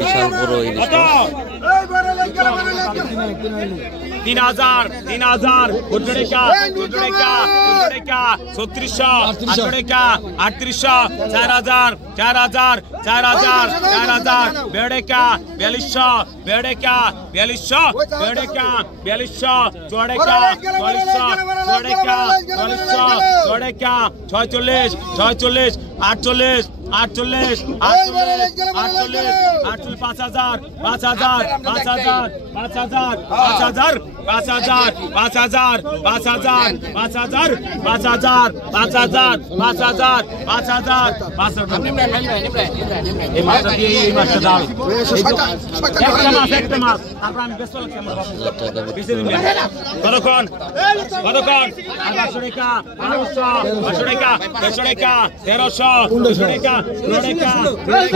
বিশাল বড় ইলিশ মাছ 3000 800 টাকা 3600 800 টাকা 3800 4000 4000 4000 4000 বেড়েকা 4200 বেড়েকা 4200 বেড়েকা 4200 চড়েকা 4400 চড়েকা 4400 চড়েকা 46 46 48 48 5000 5000 5000 5000 5000 5000 5000 5000 5000 5000 5000 5000 5000 এই মাছটা দিয়ে এই মাছটা দাও একটা মাছ তারপর আমি ব্যস্ত লাগছি কতক্ষণ 800 টাকা 1200 টাকা 1300 টাকা 1800 টাকা 500 টাকা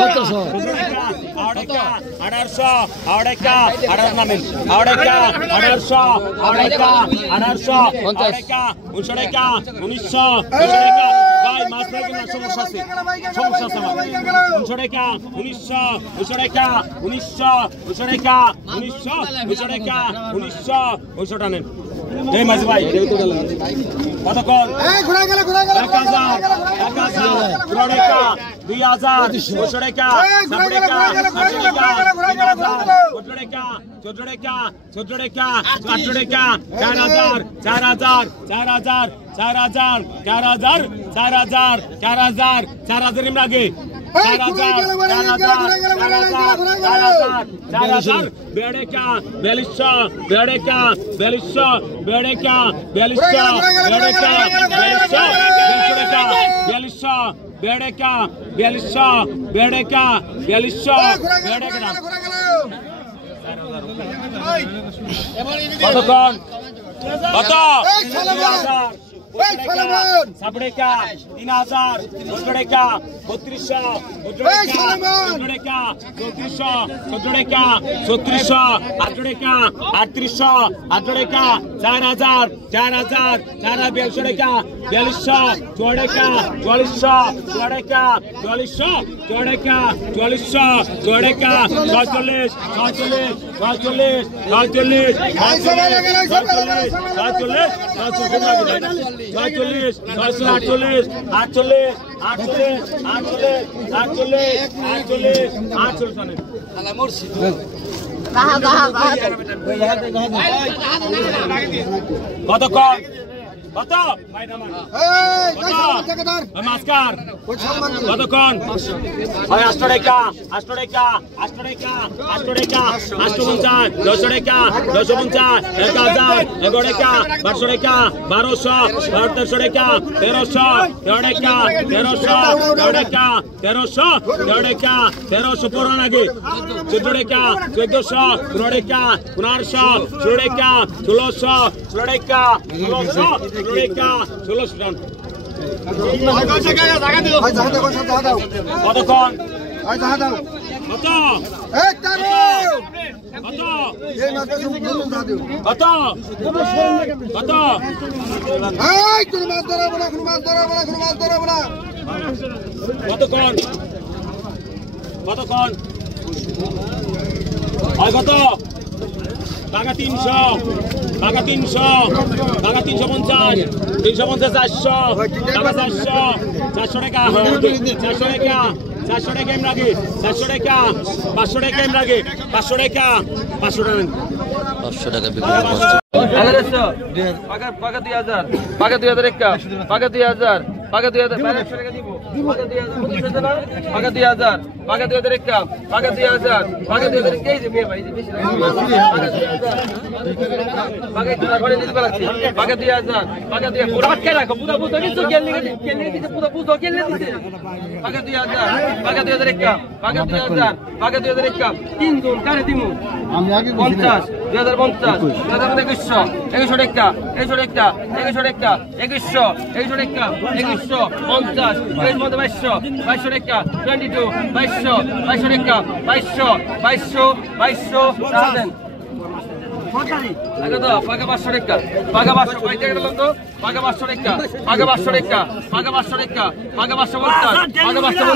পাকে 500 টাকা পাকে 500 টাকা পাকে 500 টাকা পাকে 550 পাকে 550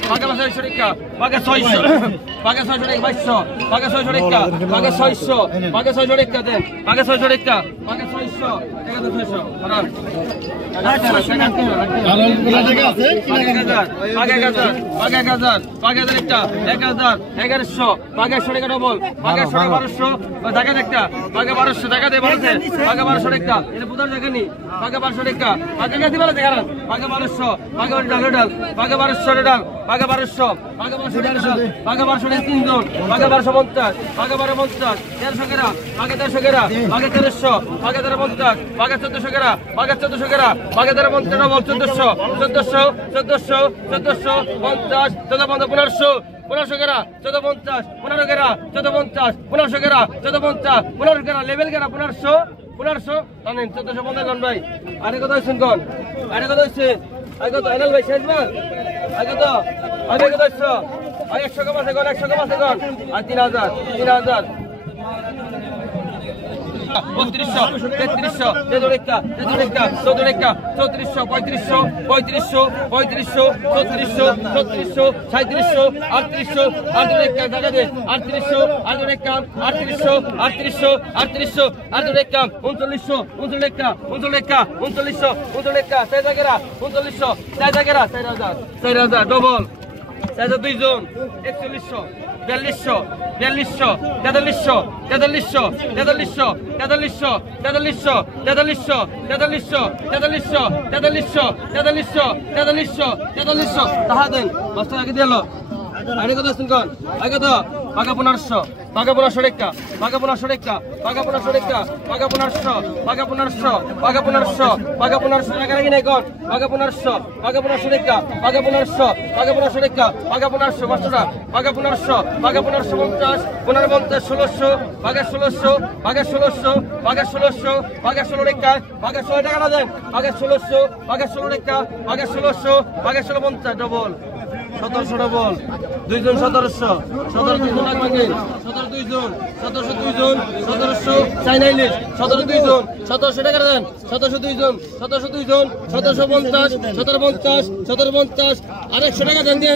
পাকে 500 টাকা পাকে 600 পাকে 600 টাকা 2200 পাকে 600 টাকা পাকে 600 পাকে 600 টাকা দেন পাকে 600 টাকা পাকে 600 টাকা দেন 600 হারান পাকে 1000 একটা 1000 1100 পাকে 100 টাকা ডবল পাকে 100 টাকা 1200 টাকা একটা পাকে 1200 টাকা দে বলছে পাকে 1200 টাকা এটা বুঝার জায়গা নেই পাকে 1200 টাকা পাকে না দিবা দেখান পাকে 1200 পাকে ডাল পাকে 1200 ডাল পাকে 1200 পাকে 1200 পাকে 1200 তিনজন পাকে 1250 পাকে 1250 1300 টাকা পাকে 1300 টাকা পাকে 1300 পাকে 1350 পাকে 1400 টাকা পাকে 1400 টাকা পাকে 1350 ডবল 1400 50 1500 1500 টাকা 1450 1500 টাকা 1450 1500 টাকা 1450 1500 টাকা লেভেল টাকা 1500 জানেন 1450 লন ভাই আরে কত হইছেন কোন আরে কত হইছে আরে কত এনাল ভাই শেষবার আরে কত আরে কত হইছে আরে 100 কম আছে কোন 100 কম আছে কোন আর 3000 3200 3300 তেজরেকা 3400 3400 3500 3500 3600 3700 3800 3800 টাকা দে 3800 3800 3800 3800 3900 টাকা 4000 ডবল 4000 জন 4100 4200 4300 তাহা দেন মাস্টার আগে দিল আরে কত আছেন কোন আগে তো পাকা 1500 পাকা 1500 টাকা পাকা 1500 টাকা পাকা 1500 টাকা পাকা 1500 পাকা 1500 পাকা 1500 পাকা 1500 টাকা নাকি নাই কোন পাকা 1500 পাকা 1500 টাকা পাকা 1500 পাকা 1500 টাকা পাকা 1500 মাস্টাররা পাকা 1500 পাকা 1550 1550 1600 পাকা 1600 পাকা 1600 পাকা 1600 পাকা 16 টাকা পাকা 16 টাকা না দেন পাকা 1600 পাকা 16 টাকা পাকা 1600 পাকা 1650 ডবল 1700 ডবল 2 জন 1700 জন লাগবে 17 জন 1700 চাইনাইলিশ 17 জন 1700 টাকা দেন 1702 জন 1750 1750 আর 100 টাকা দেন দিয়ে